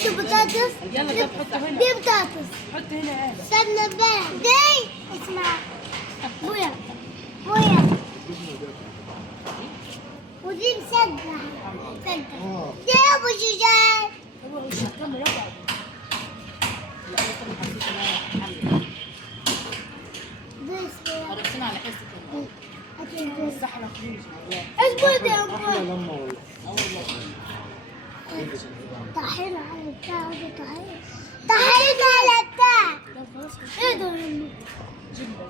بص بطاطس. يلا طب حطه هنا. دي بطاطس. حط هنا عادي. استنى بقى دي اسمها بويا بويا. ودي مسقعة. دي ابو شجاع. هو مش هتكمل ربع. لا بس انا حسيت ان انا بس خلصنا على حس كده. الصحراء خليج. اصبر يا ابو. لما والله طحينة على البتاع. طحينة على البتاع. طب خلاص ايه ده؟ جبنه.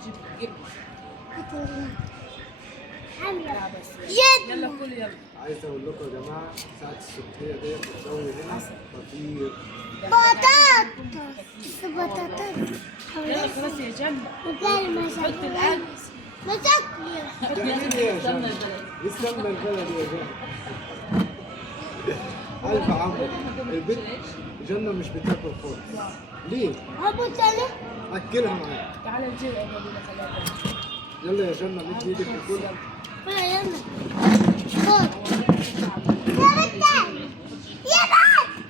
عاملة بس جد. يلا كل يلا. عايز اقول لكم يا جماعه ساعه الصبحيه ديت الجو هنا خطير. بطاطس. يلا خلاص يا جنة. وقال ما حط الاكل. ما تاكل. حط يا يعني جنة يا السمنة جنة؟ البلدي. السمنه البلدي يا جنة. الف عمرو البنت جنة مش بتاكل خالص. ليه؟ ابو تاني. اكلها معاك. تعالى نجيب يا جنة خليها. يلا يا جنة مد ايدك وكل. ولا يلا. خد. يا بنت. يا بنت.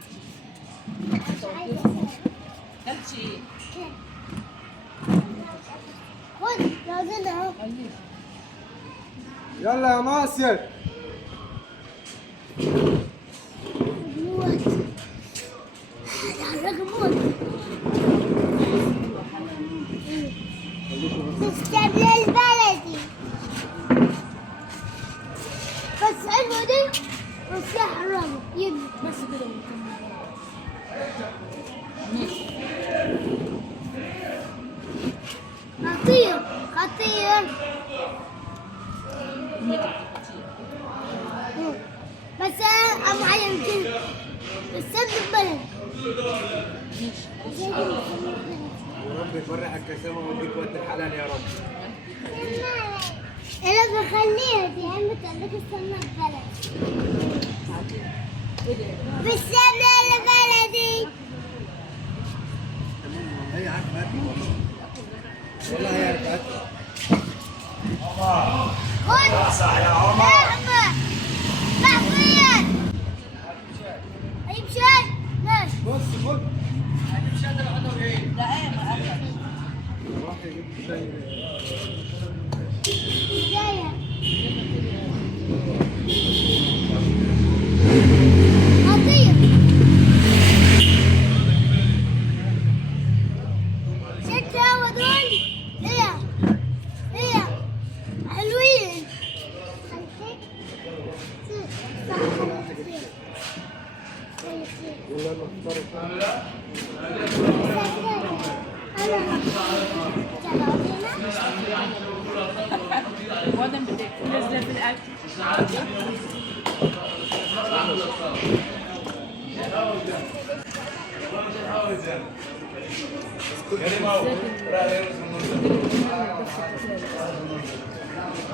كلتش ايه؟ خد يا زلمة اهو. خليك. يلا يا ناصر. موت. الرقم موت. تستبل البلدي. بس حلوة دي. بس يا حرام يلا. بس كده ونكمل. ماشي. خطير خطير. بس أنا معين كده. استنى البلد. ورب يفرح الكسامه ويديك وقت الحلال يا رب. انا بخليها دي عم بتقلك استنى البلد. بالسمنة البلدي. هي عارفه اكل والله. والله هي عارفه اكل. خد لحمة محمية. أجيب شاي. ماشي. بص خد. لا ايه ما اكل. راح يجيب شاي. جاية. خطير. شكل هوا دول. هي حلوين. يلا نفطر. وادم بدك نزله في الاكل.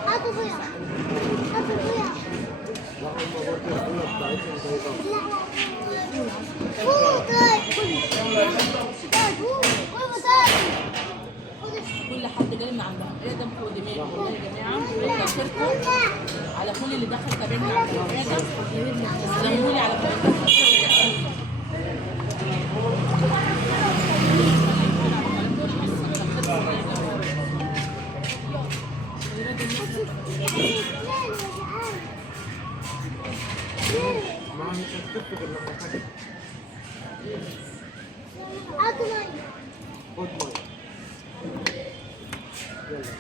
هاتوا بيض. هاتوا بيض. لا هم برضه الفول بتاعتهم زي بعض. كل حد جاي من عند ادم فوق دماغي والله يا جماعه. بشكركم على كل اللي دخل تابعني عند ادم. تسلموا لي على كل ما مش هتكفي غير لما تاكل. خد ميه. يلا.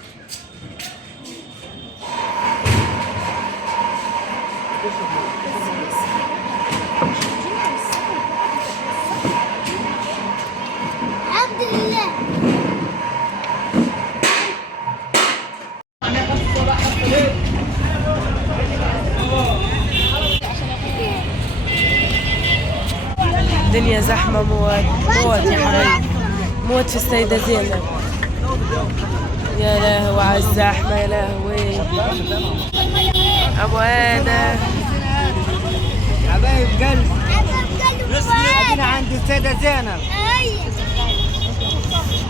تشرب ميه. الحمد لله. الدنيا زحمة موت موت يا حبيبي. موت في السيدة زينب. يا لهوي على الزحمة يا لهوي. أبو آدم حبايب قلبي انا احنا عند السيدة زينب.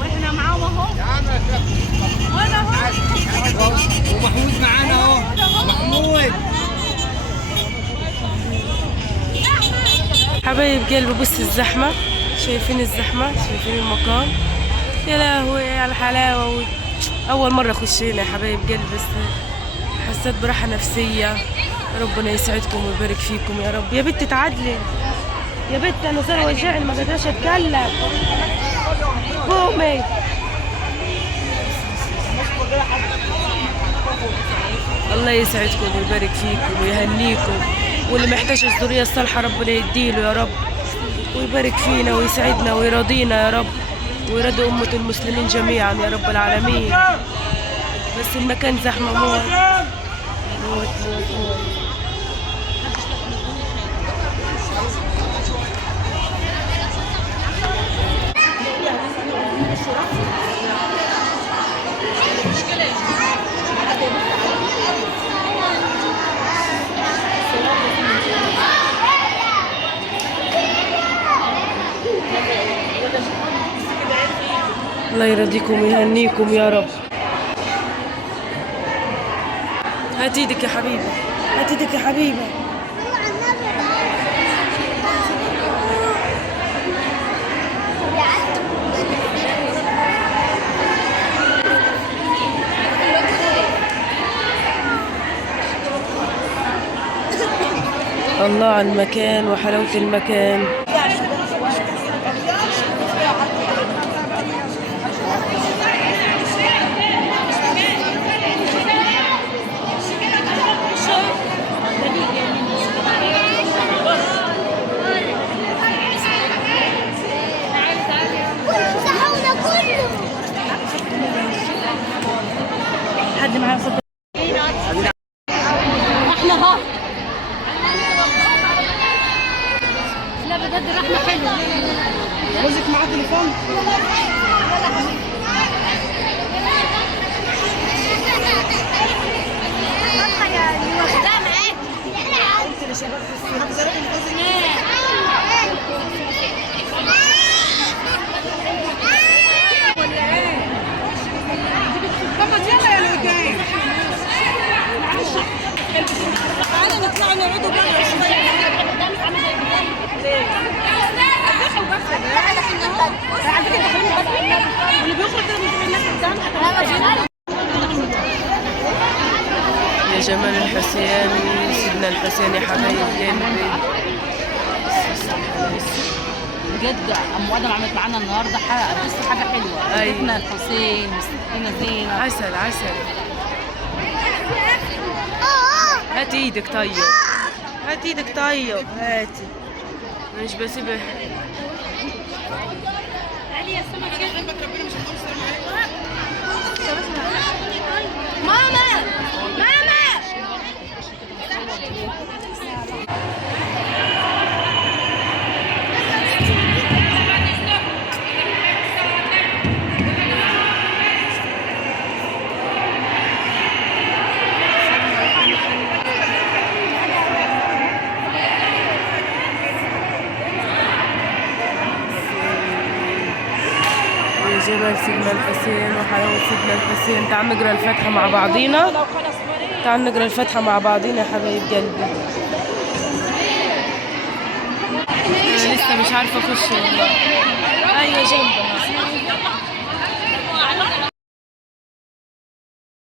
واحنا معاهم اهو. وانا اهو. ومحمود معانا اهو. محمود حبايب قلبي بص الزحمة، شايفين الزحمة، شايفين المقام، يا لهوي على الحلاوة. أول مرة أخش هنا يا حبايب قلبي، بس حسيت براحة نفسية. ربنا يسعدكم ويبارك فيكم يا رب. يا بنت تعادلي يا بنت، أنا صار وجعني ما قدرش أتكلم. قومي. الله يسعدكم ويبارك فيكم ويهنيكم، واللي محتاج الذرية الصالحة ربنا يديله يا رب، ويبارك فينا ويسعدنا ويرضينا يا رب، ويرضي أمة المسلمين جميعا يا رب العالمين. بس المكان زحمة موت موت موت موت. الله يرضيكم ويهنيكم يا رب. هات ايدك يا حبيبة، هات ايدك يا حبيبة. الله على المكان وحلاوة المكان. حد معاه فضل احنا ها. لا بجد الرحمة حلوة. جوزك معاه تليفون؟ تعالى نطلع نقعدوا بره شوية. واللي بيخرج كده بيجيب الناس قدام. يا جمال الحسيني، سيدنا الحسين يا حبايب قلبي. بجد ام ادم عملت معانا النهارده بصي حاجه حلوه. أيوة. جبنا الحسين وستنا زينب. عسل عسل. هاتي ايدك طيب، هاتي ايدك طيب، هاتي. مش بسيبها. ماما ماما. جمال سيدنا الحسين وحلاوة سيدنا الحسين. تعال نقرا الفاتحة مع بعضينا، تعال نقرا الفاتحة مع بعضينا يا حبايب قلبي. أنا لسه مش عارفة أخش والله. أيوة جنبها.